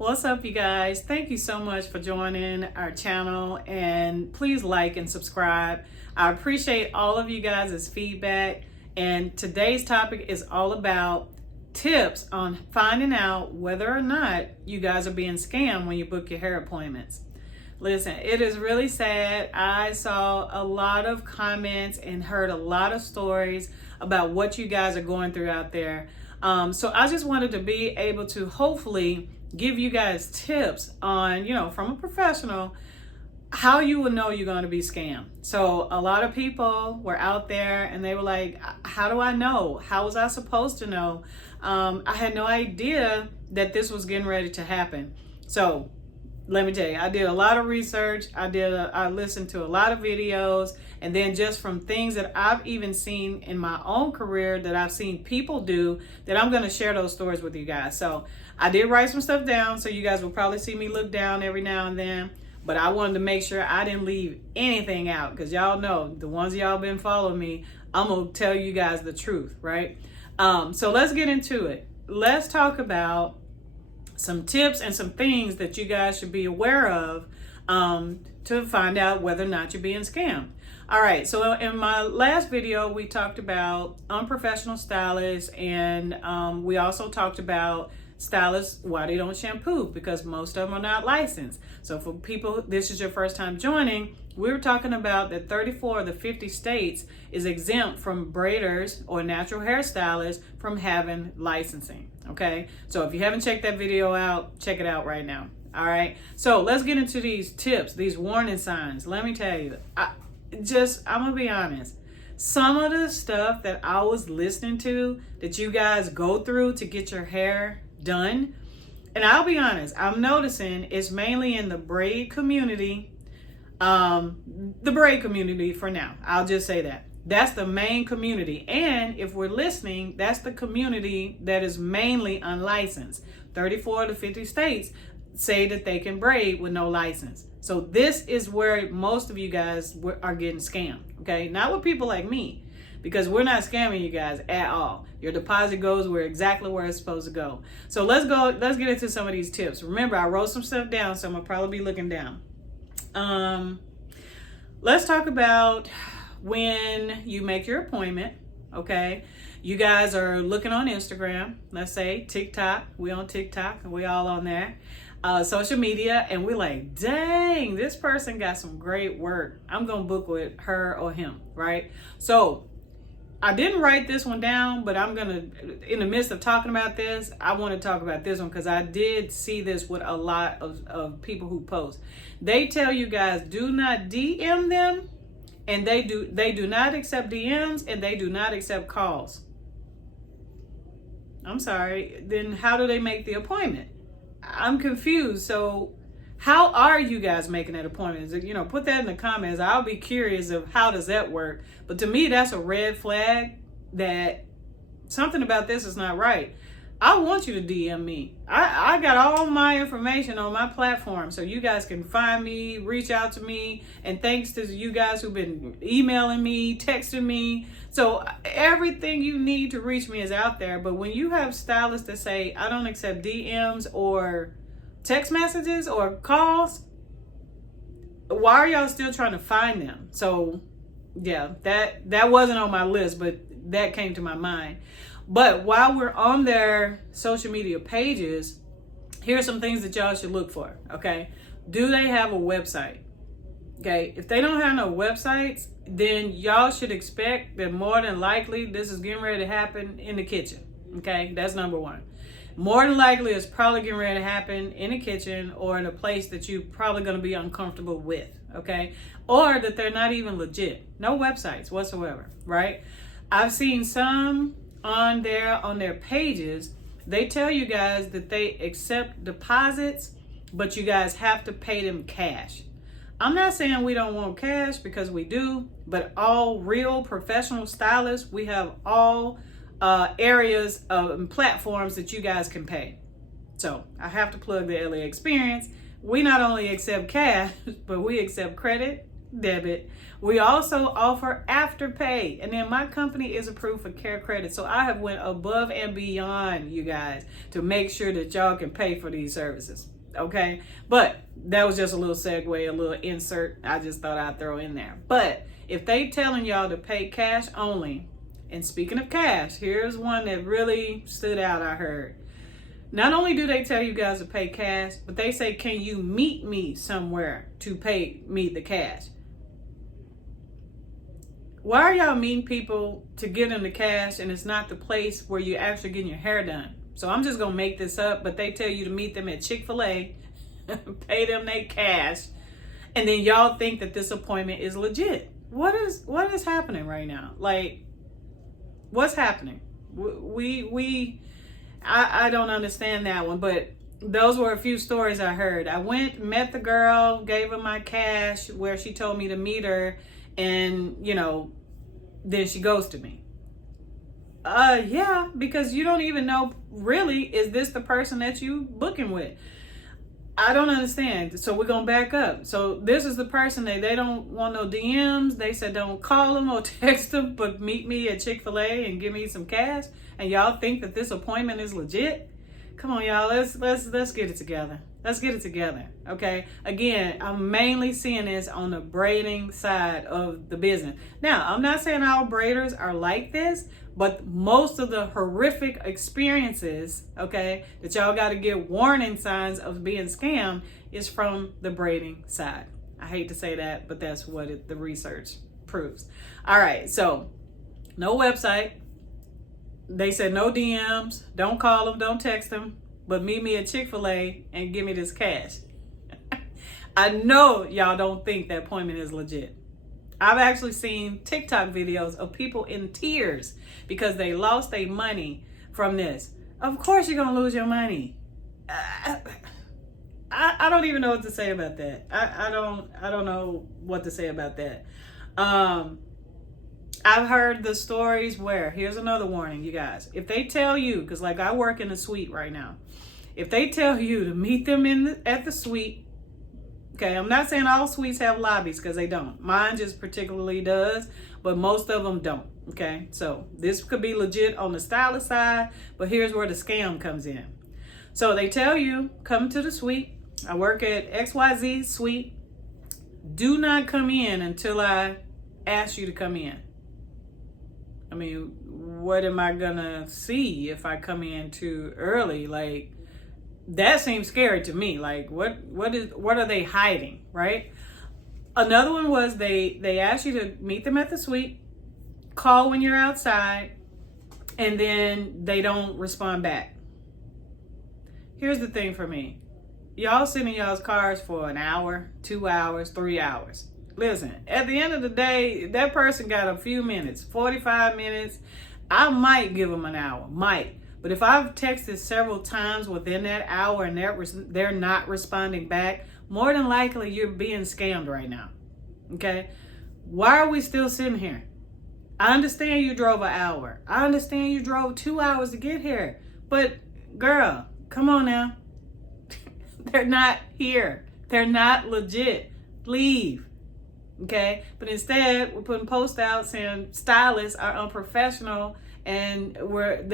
What's up, you guys? Thank you so much for joining our channel, and please like and subscribe. I appreciate all of you guys' feedback, and today's topic is all about tips on finding out whether or not you guys are being scammed when you book your hair appointments. Listen, it is really sad. I saw a lot of comments and heard a lot of stories about what you guys are going through out there. So I just wanted to be able to hopefully give you guys tips on, from a professional, how you will know you're going to be scammed. So a lot of people were out there and they were like, how do I know? How was I supposed to know? I had no idea that this was getting ready to happen. So let me tell you, I did a lot of research. I listened to a lot of videos, and then just from things that I've even seen in my own career that I've seen people do, that I'm going to share those stories with you guys. So I did write some stuff down, so you guys will probably see me look down every now and then, but I wanted to make sure I didn't leave anything out, because y'all know, the ones y'all been following me, I'm going to tell you guys the truth, right? So let's get into it. Let's talk about some tips and some things that you guys should be aware of to find out whether or not you're being scammed. All right, so in my last video, we talked about unprofessional stylists, and we also talked about stylists, why they don't shampoo, because most of them are not licensed. So for people, this is your first time joining, we were talking about that 34 of the 50 states is exempt from braiders or natural hairstylists from having licensing. Okay, so if you haven't checked that video out, check it out right now. All right, so let's get into these tips, these warning signs. Let me tell you, I'm gonna be honest. Some of the stuff that I was listening to that you guys go through to get your hair done, and I'll be honest, I'm noticing it's mainly in the braid community. The braid community for now. I'll just say that. That's the main community. And if we're listening, that's the community that is mainly unlicensed. 34 to 50 states say that they can braid with no license. So this is where most of you guys are getting scammed. Okay, not with people like me, because we're not scamming you guys at all. Your deposit goes exactly where it's supposed to go. So let's get into some of these tips. Remember, I wrote some stuff down, so I'm gonna probably be looking down. Let's talk about when you make your appointment. Okay, you guys are looking on Instagram, let's say TikTok. We on TikTok and we all on there. Social media, and we're like, dang, this person got some great work. I'm gonna book with her or him, right? So I didn't write this one down, but I'm gonna, in the midst of talking about this, I want to talk about this one because I did see this with a lot of people who post. They tell you guys, do not DM them, and they do not accept DMs, and they do not accept calls. I'm sorry, then how do they make the appointment? I'm confused. So how are you guys making that appointment? Put that in the comments. I'll be curious of how does that work. But to me, that's a red flag that something about this is not right. I want you to DM me. I got all my information on my platform, so you guys can find me, reach out to me. And thanks to you guys who've been emailing me, texting me. So everything you need to reach me is out there. But when you have stylists that say, I don't accept DMs or text messages or calls, why are y'all still trying to find them? So yeah, that wasn't on my list, but that came to my mind. But while we're on their social media pages, here's some things that y'all should look for. Okay, do they have a website? Okay, if they don't have no websites, then y'all should expect that more than likely this is getting ready to happen in the kitchen. Okay, that's number one. More than likely, it's probably getting ready to happen in a kitchen or in a place that you're probably going to be uncomfortable with, okay? Or that they're not even legit. No websites whatsoever, right? I've seen some on their pages, they tell you guys that they accept deposits, but you guys have to pay them cash. I'm not saying we don't want cash, because we do, but all real professional stylists, we have all areas and platforms that you guys can pay. So I have to plug the LA Experience. We not only accept cash, but we accept credit, debit. We also offer Afterpay, and then my company is approved for Care Credit. So I have went above and beyond, you guys, to make sure that y'all can pay for these services. Okay, but that was just a little segue, a little insert I just thought I'd throw in there. But if they telling y'all to pay cash only, and speaking of cash, here's one that really stood out. I heard, not only do they tell you guys to pay cash, but they say, can you meet me somewhere to pay me the cash? Why are y'all meeting people to give them the cash and it's not the place where you're actually getting your hair done? So I'm just going to make this up, but they tell you to meet them at Chick-fil-A, pay them their cash, and then y'all think that this appointment is legit. What is happening right now? Like, what's happening? I don't understand that one, but those were a few stories I heard. I went, met the girl, gave her my cash where she told me to meet her, and, you know, then she ghosted me. Yeah, because you don't even know, really, is this the person that you booking with? I don't understand. So we're going to back up. So this is the person that they don't want no DMs. They said don't call them or text them, but meet me at Chick-fil-A and give me some cash. And y'all think that this appointment is legit? Come on, y'all. Let's get it together. Let's get it together. Okay. Again, I'm mainly seeing this on the braiding side of the business. Now, I'm not saying all braiders are like this, but most of the horrific experiences, okay, that y'all got to get warning signs of being scammed is from the braiding side. I hate to say that, but that's what the research proves. All right. So no website. They said no DMs, don't call them, don't text them, but meet me at Chick-fil-A and give me this cash. I know y'all don't think that appointment is legit. I've actually seen TikTok videos of people in tears because they lost their money from this. Of course you're going to lose your money. I don't even know what to say about that. I don't know what to say about that. I've heard the stories where, here's another warning, you guys. If they tell you, because like I work in a suite right now, if they tell you to meet them at the suite, okay, I'm not saying all suites have lobbies because they don't. Mine just particularly does, but most of them don't, okay? So this could be legit on the stylist side, but here's where the scam comes in. So they tell you, come to the suite. I work at XYZ suite. Do not come in until I ask you to come in. I mean, what am I gonna see if I come in too early? Like, that seems scary to me. Like, what are they hiding, right? Another one was they asked you to meet them at the suite, call when you're outside, and then they don't respond back. Here's the thing for me. Y'all sit in y'all's cars for an hour, 2 hours, 3 hours. Listen, at the end of the day, that person got a few minutes, 45 minutes. I might give them an hour, might. But if I've texted several times within that hour and they're not responding back, more than likely you're being scammed right now. Okay? Why are we still sitting here? I understand you drove an hour. I understand you drove 2 hours to get here. But girl, come on now. They're not here. They're not legit. Leave. Okay, but instead we're putting posts out saying stylists are unprofessional and we're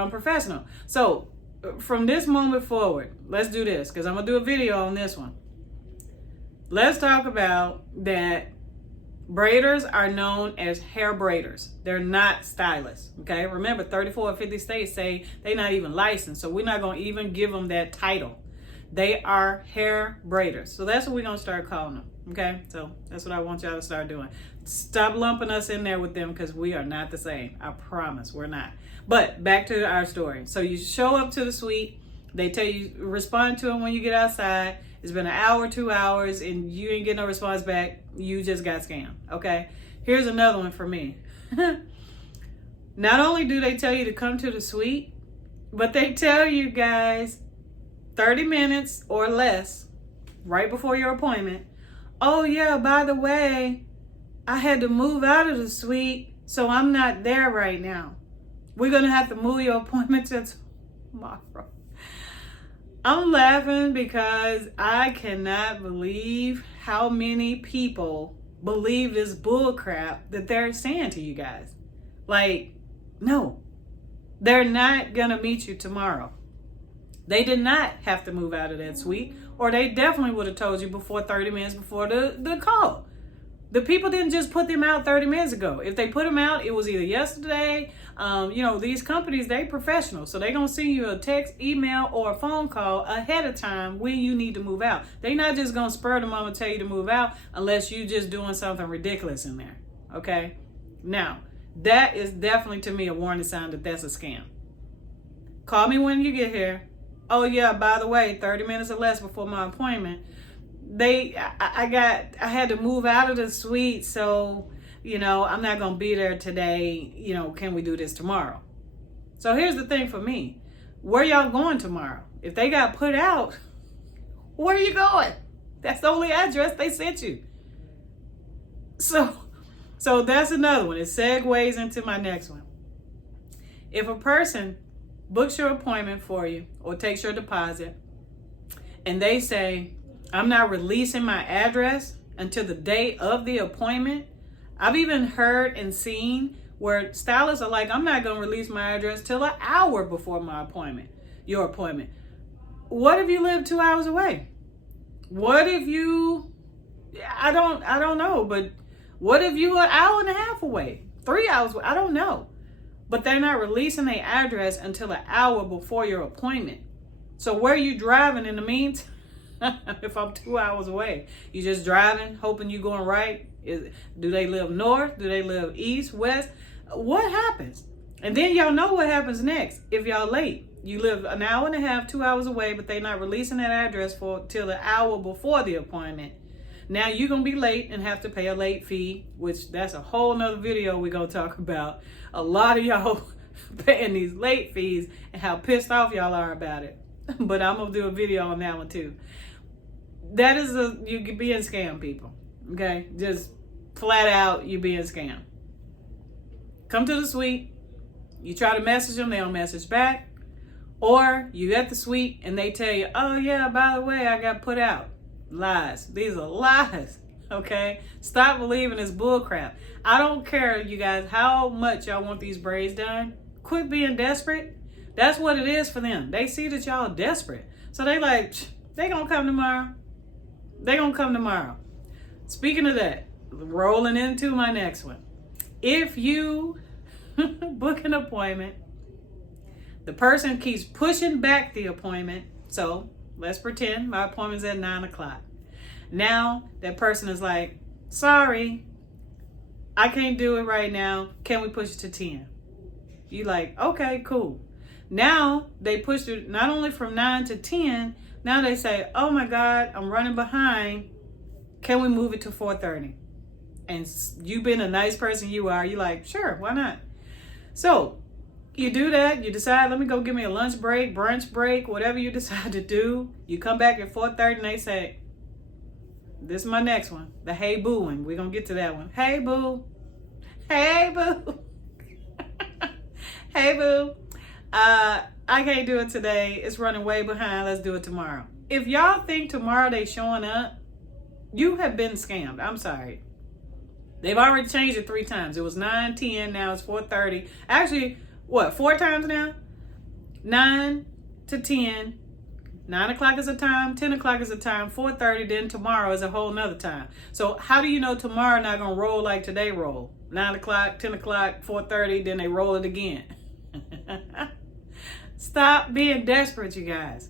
unprofessional. So from this moment forward, let's do this because I'm gonna do a video on this one. Let's talk about that. Braiders are known as hair braiders. They're not stylists. Okay, remember 34 or 50 states say they're not even licensed, so we're not gonna even give them that title. They are hair braiders. So that's what we're gonna start calling them. Okay, so that's what I want y'all to start doing. Stop lumping us in there with them because we are not the same. I promise we're not. But back to our story. So you show up to the suite. They tell you respond to them when you get outside. It's been an hour, 2 hours, and you ain't getting no response back. You just got scammed. Okay. Here's another one for me. Not only do they tell you to come to the suite, but they tell you guys 30 minutes or less right before your appointment. Oh yeah, by the way, I had to move out of the suite, so I'm not there right now. We're going to have to move your appointment to tomorrow. I'm laughing because I cannot believe how many people believe this bull crap that they're saying to you guys. Like, no, they're not gonna meet you tomorrow. They did not have to move out of that suite, or they definitely would have told you before 30 minutes before the call. The people didn't just put them out 30 minutes ago. If they put them out, it was either yesterday. These companies, they professional. So they're going to send you a text, email, or a phone call ahead of time when you need to move out. They're not just going to spur the moment tell you to move out unless you're just doing something ridiculous in there. Okay? Now, that is definitely to me a warning sign that that's a scam. Call me when you get here. Oh yeah, by the way, 30 minutes or less before my appointment, I had to move out of the suite, so I'm not gonna be there today. Can we do this tomorrow? So here's the thing for me: where y'all going tomorrow? If they got put out, where are you going? That's the only address they sent you. So that's another one. It segues into my next one. If a person books your appointment for you or takes your deposit and they say, I'm not releasing my address until the day of the appointment. I've even heard and seen where stylists are like, I'm not going to release my address till an hour before your appointment. What if you live 2 hours away? What if you, I don't know, but what if you an hour and a half away, 3 hours away? I don't know. But they're not releasing their address until an hour before your appointment. So where are you driving in the meantime? If I'm 2 hours away, you just driving, hoping you going right. Do they live north? Do they live east, west? What happens? And then y'all know what happens next. If y'all late, you live an hour and a half, 2 hours away, but they're not releasing that address till the hour before the appointment. Now you're going to be late and have to pay a late fee, which that's a whole nother video we're going to talk about. A lot of y'all paying these late fees and how pissed off y'all are about it. But I'm going to do a video on that one too. That is you being scam, people. Okay? Just flat out, you being scam. Come to the suite. You try to message them, they don't message back. Or you at the suite and they tell you, oh yeah, by the way, I got put out. Lies. These are lies. Okay? Stop believing this bull crap. I don't care, you guys, how much y'all want these braids done. Quit being desperate. That's what it is for them. They see that y'all desperate. So they like, they gonna come tomorrow. They gonna come tomorrow. Speaking of that, rolling into my next one. If you book an appointment, the person keeps pushing back the appointment. So let's pretend my appointment's at 9 o'clock. Now that person is like, sorry, I can't do it right now. Can we push it to 10? You like, okay, cool. Now they pushed it not only from 9 to 10, now they say, oh my God, I'm running behind. Can we move it to 4:30? And you being a nice person you are, you like, sure, why not? So you do that. You decide, let me go give me a lunch break, brunch break, whatever you decide to do. You come back at 4:30 and they say, this is my next one, the hey booing. We're going to get to that one. Hey boo. Hey boo. Hey boo. I can't do it today. It's running way behind. Let's do it tomorrow. If y'all think tomorrow they showing up, you have been scammed. I'm sorry. They've already changed it 3 times. It was 9, 10, now it's 4:30. Actually, 4 times now? 9 to 10. 9 o'clock is a time, 10 o'clock is a time, 4:30, then tomorrow is a whole nother time. So how do you know tomorrow not going to roll like today roll? 9 o'clock, 10 o'clock, 4:30, then they roll it again. Stop being desperate, you guys.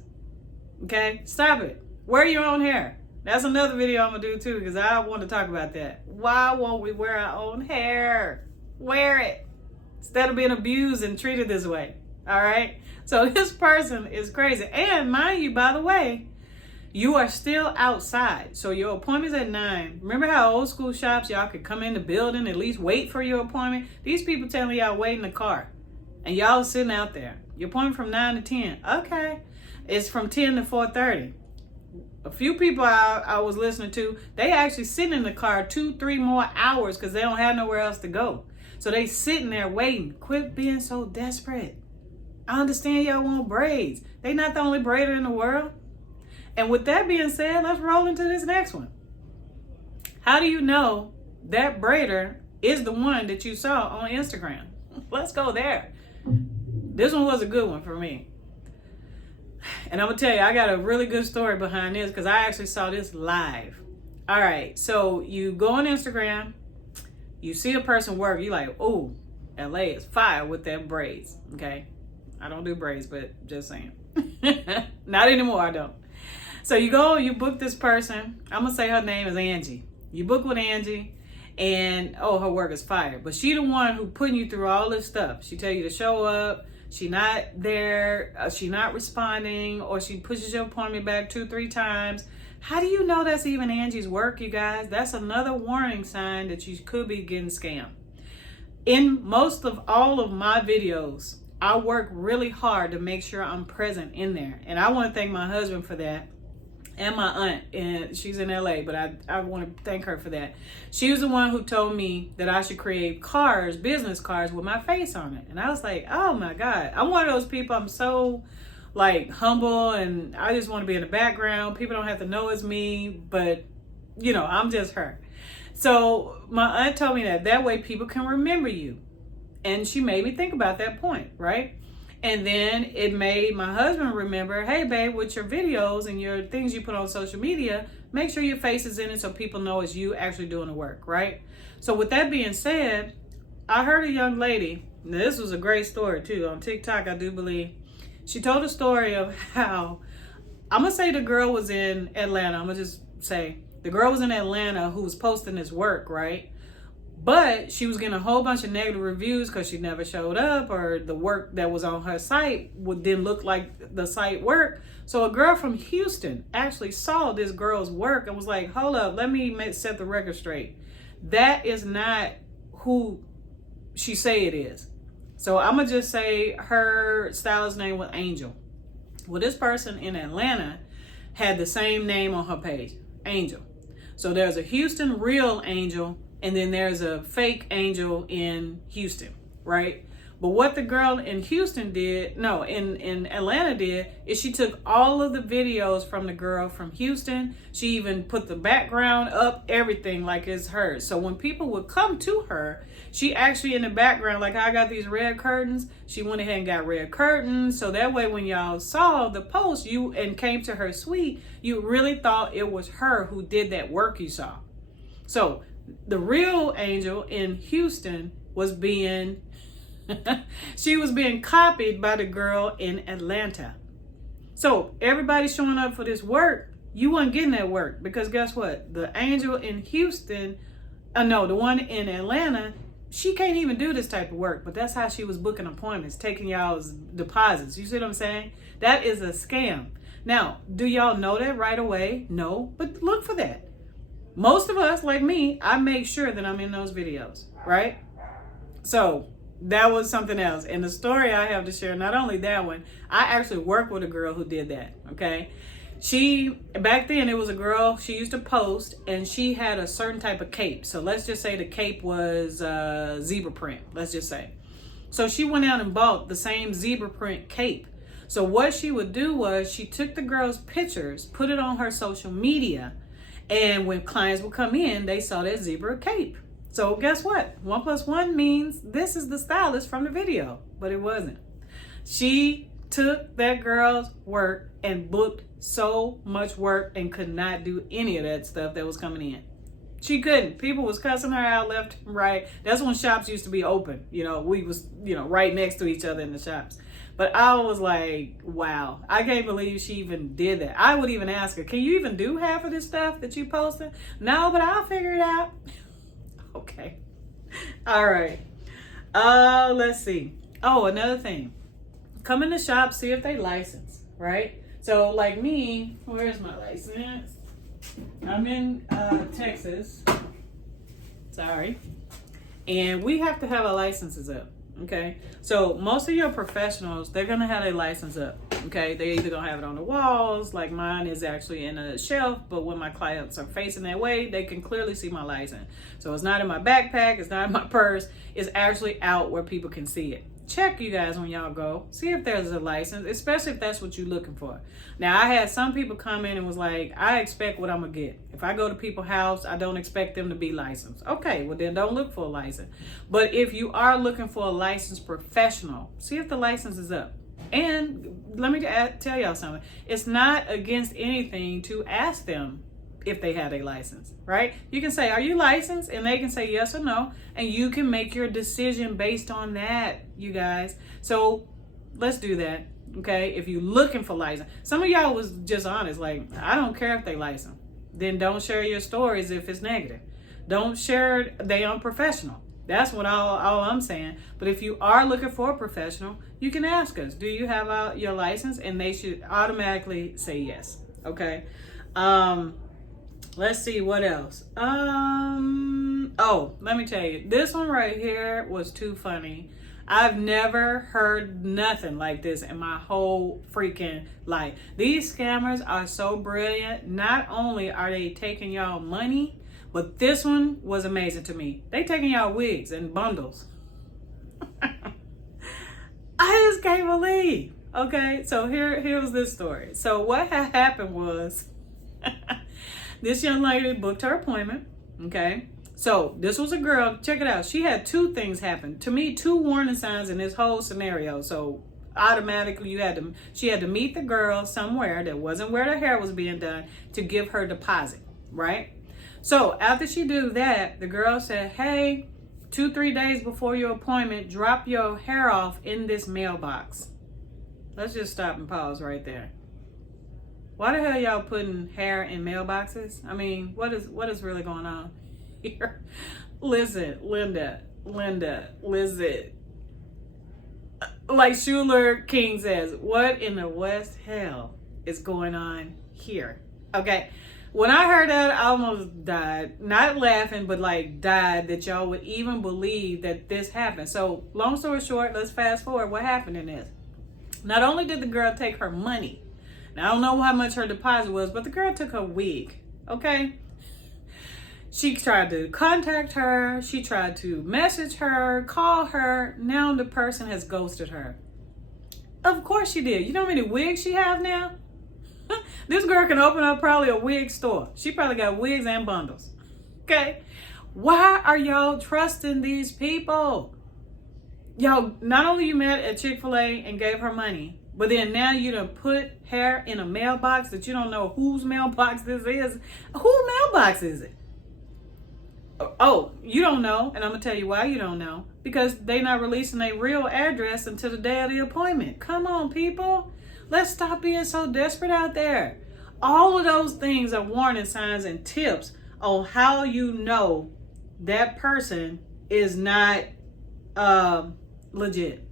Okay? Stop it. Wear your own hair. That's another video I'm going to do too, because I want to talk about that. Why won't we wear our own hair? Wear it. Instead of being abused and treated this way. All right? So this person is crazy. And mind you, by the way, you are still outside. So your appointment's at 9. Remember how old school shops, y'all could come in the building, at least wait for your appointment? These people telling y'all wait in the car. And y'all sitting out there. Your appointment from 9 to 10. Okay. It's from 10 to 4:30. A few people I was listening to, they actually sitting in the car 2-3 more hours because they don't have nowhere else to go. So they sitting there waiting. Quit being so desperate. I understand y'all want braids. They not the only braider in the world. And with that being said, let's roll into this next one. How do you know that braider is the one that you saw on Instagram? Let's go there. This one was a good one for me. And I'm going to tell you, I got a really good story behind this because I actually saw this live. All right, so you go on Instagram, you see a person work, you're like, oh, LA is fire with them braids, okay? I don't do braids, but just saying. Not anymore, I don't. So you go, you book this person. I'm going to say her name is Angie. You book with Angie, and oh, her work is fire. But she the one who putting you through all this stuff. She tell you to show up. She not there. She not responding, or she pushes your appointment back 2-3 times. How do you know that's even Angie's work, you guys? That's another warning sign that you could be getting scammed. In most of all of my videos, I work really hard to make sure I'm present in there. And I want to thank my husband for that. And my aunt, and she's in LA, but I want to thank her for that. She was the one who told me that I should create cards, business cards with my face on it. And I was like, oh my God, I'm one of those people. I'm so like humble, and I just want to be in the background. People don't have to know it's me, but you know, I'm just her. So my aunt told me that way people can remember you. And she made me think about that point, right? And then it made my husband remember, hey, babe, with your videos and your things you put on social media, make sure your face is in it so people know it's you actually doing the work, right? So with that being said, I heard a young lady, this was a great story too, on TikTok, I do believe. She told a story of how, I'm going to say the girl was in Atlanta. I'm going to just say the girl was in Atlanta who was posting this work, right? But she was getting a whole bunch of negative reviews because she never showed up, or the work that was on her site didn't look like the site work. So a girl from Houston actually saw this girl's work and was like, hold up, let me set the record straight. That is not who she say it is. So I'm going to just say her stylist name was Angel. Well, this person in Atlanta had the same name on her page, Angel. So there's a Houston real Angel, and then there's a fake Angel in Houston, right? But what the girl in Houston did, no, in Atlanta did, is she took all of the videos from the girl from Houston. She even put the background up, everything like it's hers. So when people would come to her, she actually in the background, like I got these red curtains, she went ahead and got red curtains. So that way when y'all saw the post and came to her suite, you really thought it was her who did that work you saw. So the real Angel in Houston was being she was being copied by the girl in Atlanta. So everybody showing up for this work, you weren't getting that work, because guess what? The Angel in Houston, the one in Atlanta, she can't even do this type of work, but that's how she was booking appointments, taking y'all's deposits. You see what I'm saying? That is a scam. Now, do y'all know that right away? No, but look for that. Most of us, like me, I make sure that I'm in those videos, right? So that was something else. And the story I have to share, not only that one, I actually worked with a girl who did that, okay? Back then it was a girl, she used to post, and she had a certain type of cape. So let's just say the cape was zebra print, let's just say. So she went out and bought the same zebra print cape. So what she would do was she took the girl's pictures, put it on her social media, and when clients would come in, they saw that zebra cape. So guess what? 1 + 1 means this is the stylist from the video, but it wasn't. She took that girl's work and booked so much work and could not do any of that stuff that was coming in. She couldn't. People was cussing her out left and right. That's when shops used to be open. We was, right next to each other in the shops. But I was like, wow, I can't believe she even did that. I would even ask her, can you even do half of this stuff that you posted? No, but I'll figure it out. Okay. All right. Let's see. Oh, another thing. Come in the shop, see if they license, right? So like me, where's my license? I'm in Texas. Sorry. And we have to have our licenses up. Okay, so most of your professionals, they're gonna have their license up. Okay, they either gonna have it on the walls, like mine is actually in a shelf, but when my clients are facing that way, they can clearly see my license. So it's not in my backpack, it's not in my purse, it's actually out where people can see it. check, you guys, when y'all go. See if there's a license, especially if that's what you're looking for. Now, I had some people come in and was like, I expect what I'm going to get. If I go to people's house, I don't expect them to be licensed. Okay, well then don't look for a license. But if you are looking for a licensed professional, see if the license is up. And let me tell y'all something. It's not against anything to ask them if they had a license, right? You can say, are you licensed? And they can say yes or no. And you can make your decision based on that, you guys. So let's do that, okay? If you're looking for license. Some of y'all was just honest, like, I don't care if they licensed. Then don't share your stories if it's negative. Don't share they unprofessional. That's what all I'm saying. But if you are looking for a professional, you can ask us, do you have your license? And they should automatically say yes, okay? Let's see what else. Oh, let me tell you, this one right here was too funny. I've never heard nothing like this in my whole freaking life. These scammers are so brilliant. Not only are they taking y'all money, but this one was amazing to me. They taking y'all wigs and bundles. I just can't believe. Okay, so here was this story. So what had happened was this young lady booked her appointment, okay? So this was a girl, check it out. She had two things happen. To me, two warning signs in this whole scenario. So automatically she had to meet the girl somewhere that wasn't where the hair was being done to give her deposit, right? So after she do that, the girl said, hey, 2-3 days before your appointment, drop your hair off in this mailbox. Let's just stop and pause right there. Why the hell y'all putting hair in mailboxes? I mean, what is really going on here? Listen, Linda, listen. Like Schuler King says, what in the West hell is going on here? Okay. When I heard that, I almost died. Not laughing, but like died that y'all would even believe that this happened. So long story short, let's fast forward. What happened in this? Not only did the girl take her money, now, I don't know how much her deposit was, but the girl took her wig, okay? She tried to contact her. She tried to message her, call her. Now the person has ghosted her. Of course she did. You know how many wigs she have now? This girl can open up probably a wig store. She probably got wigs and bundles, okay? Why are y'all trusting these people? Y'all, not only you met at Chick-fil-A and gave her money, but then now you done put hair in a mailbox that you don't know whose mailbox this is. Whose mailbox is it? Oh, you don't know, and I'm going to tell you why you don't know. Because they not releasing their real address until the day of the appointment. Come on, people. Let's stop being so desperate out there. All of those things are warning signs and tips on how you know that person is not legit.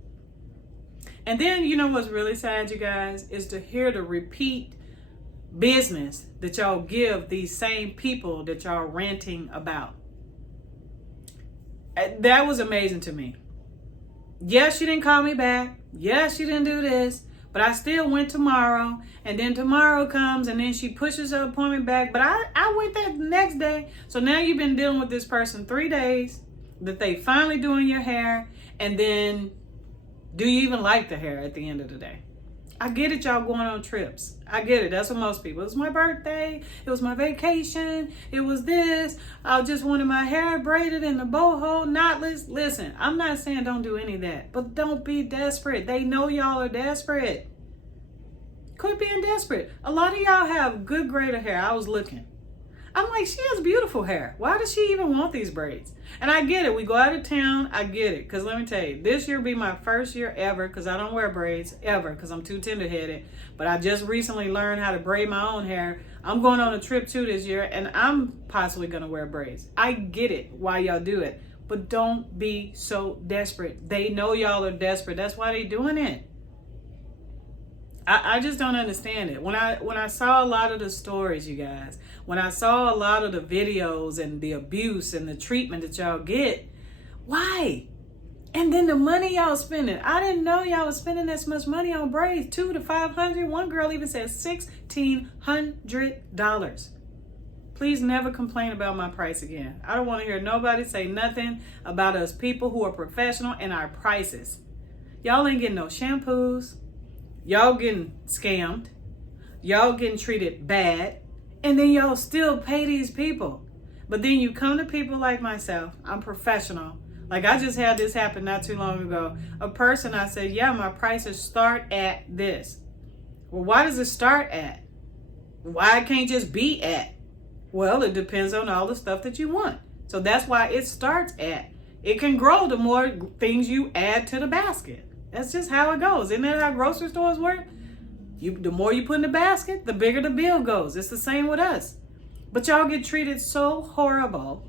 And then, you know what's really sad, you guys, is to hear the repeat business that y'all give these same people that y'all ranting about. That was amazing to me. Yes, she didn't call me back. Yes, she didn't do this. But I still went tomorrow. And then tomorrow comes and then she pushes her appointment back. But I went that next day. So now you've been dealing with this person 3 days that they finally doing your hair. And then do you even like the hair at the end of the day? I get it, y'all going on trips. I get it. That's what most people. It was my birthday. It was my vacation. It was this. I just wanted my hair braided in the boho, knotless. Listen, I'm not saying don't do any of that, but don't be desperate. They know y'all are desperate. Quit being desperate. A lot of y'all have good braided hair. I was looking. I'm like, she has beautiful hair. Why does she even want these braids? And I get it. We go out of town. I get it. Because let me tell you, this year be my first year ever because I don't wear braids ever because I'm too tender-headed. But I just recently learned how to braid my own hair. I'm going on a trip too this year and I'm possibly going to wear braids. I get it why y'all do it. But don't be so desperate. They know y'all are desperate. That's why they doing it. I just don't understand it. When I saw a lot of the stories, you guys, when I saw a lot of the videos and the abuse and the treatment that y'all get, why? And then the money y'all spending. I didn't know y'all was spending this much money on braids, $200 to $500. One girl even said $1,600. Please never complain about my price again. I don't want to hear nobody say nothing about us people who are professional and our prices. Y'all ain't getting no shampoos. Y'all getting scammed. Y'all getting treated bad. And then y'all still pay these people. But then you come to people like myself. I'm professional. Like I just had this happen not too long ago. A person, I said, yeah, my prices start at this. Well, why does it start at? Why it can't just be at? Well, it depends on all the stuff that you want. So that's why it starts at. It can grow the more things you add to the basket. That's just how it goes. Isn't that how grocery stores work? The more you put in the basket, the bigger the bill goes. It's the same with us. But y'all get treated so horrible.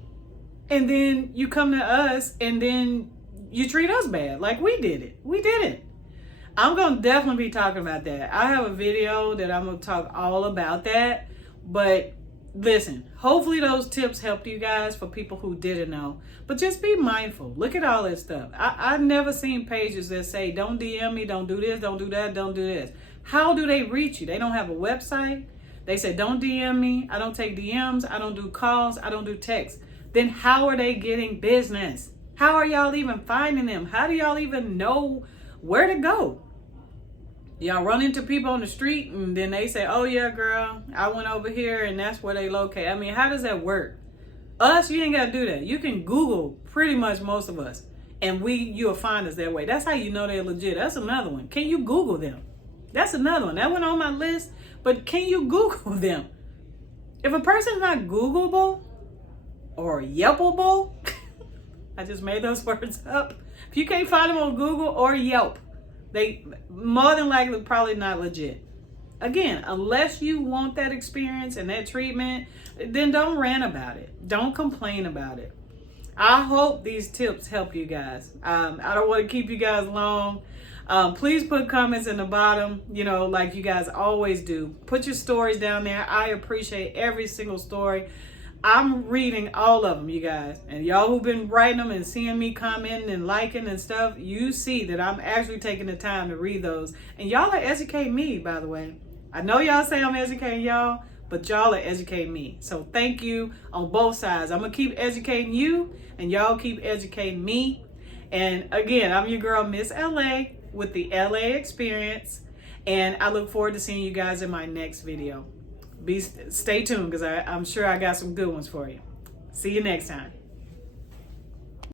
And then you come to us and then you treat us bad. Like we did it. We didn't. I'm going to definitely be talking about that. I have a video that I'm going to talk all about that. But listen, hopefully those tips helped you guys for people who didn't know. But just be mindful. Look at all this stuff. I've never seen pages that say, don't DM me, don't do this, don't do that, don't do this. How do they reach you? They don't have a website. They say, don't DM me. I don't take DMs. I don't do calls. I don't do texts. Then how are they getting business? How are y'all even finding them? How do y'all even know where to go? Y'all run into people on the street and then they say, oh yeah, girl, I went over here and that's where they locate. I mean, how does that work? Us, you ain't got to do that. You can Google pretty much most of us and you'll find us that way. That's how you know they're legit. That's another one. Can you Google them? That's another one. That went on my list, but can you Google them? If a person's not Googleable or Yelpable, I just made those words up. If you can't find them on Google or Yelp, they more than likely probably not legit. Again, unless you want that experience and that treatment, then don't rant about it. Don't complain about it. I hope these tips help you guys. I don't want to keep you guys long. Please put comments in the bottom, like you guys always do. Put your stories down there. I appreciate every single story. I'm reading all of them, you guys. And y'all who've been writing them and seeing me commenting and liking and stuff, you see that I'm actually taking the time to read those. And y'all are educating me, by the way. I know y'all say I'm educating y'all, but y'all are educating me. So thank you on both sides. I'm going to keep educating you, and y'all keep educating me. And again, I'm your girl, Miss LA, with the LA Experience. And I look forward to seeing you guys in my next video. Stay tuned because I'm sure I got some good ones for you. See you next time.